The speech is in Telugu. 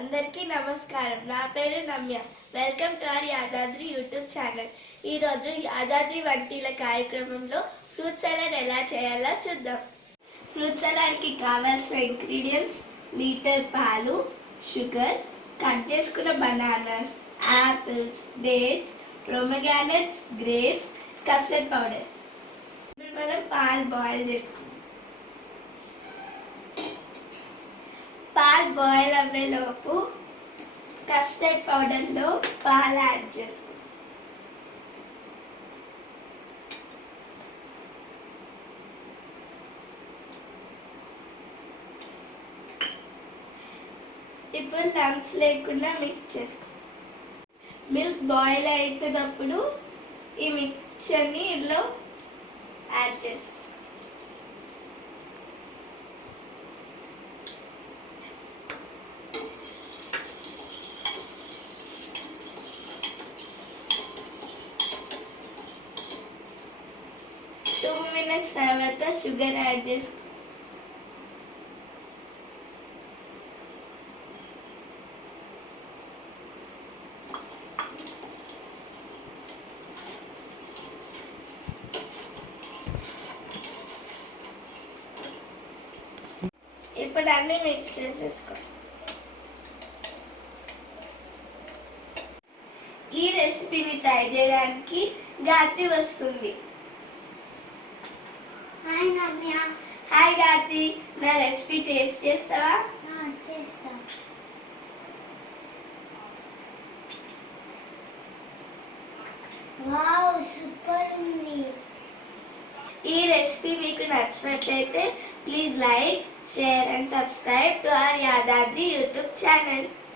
అందరికీ నమస్కారం. నా పేరు Namya. Welcome to our Yadadri YouTube channel. ఈరోజు యాదాద్రి వంటిల కార్యక్రమంలో ఫ్రూట్ సలాడ్ ఎలా చేయాలో చూద్దాం. ఫ్రూట్ సలాడ్కి కావాల్సిన ఇంగ్రీడియంట్స్: లీటర్ పాలు, షుగర్, కట్ చేసుకున్న bananas, apples, dates, pomegranates, grapes, custard powder. ఇప్పుడు మనం పాలు బాయిల్ చేసుకుందాం. పాలు బాయిల్ అవ్వేలోపు కస్టర్డ్ పౌడర్లో పాలు యాడ్ చేసుకుంటాం. ఇప్పుడు లంప్స్ లేకుండా మిక్స్ చేసుకుంటాం. మిల్క్ బాయిల్ అవుతున్నప్పుడు ఈ మిక్చర్ని ఇందులో యాడ్ చేస్తాం. టూ మినిట్స్ తర్వాత షుగర్ యాడ్ చేసుకో. ఇప్పుడు అన్నీ మిక్స్ చేసేసుకో. ఈ రెసిపీని ట్రై చేయడానికి గాయత్రి వస్తుంది. హాయ్ నమ్య. హాయ్ గాయత్రి, నా రెసిపీ టేస్ట్ చేస్తావా? చేస్తా. వావ్, సూపర్ ఉంది. ఈ రెసిపీ మీకు నచ్చినట్లయితే please like, share and subscribe to our Yadadri YouTube channel.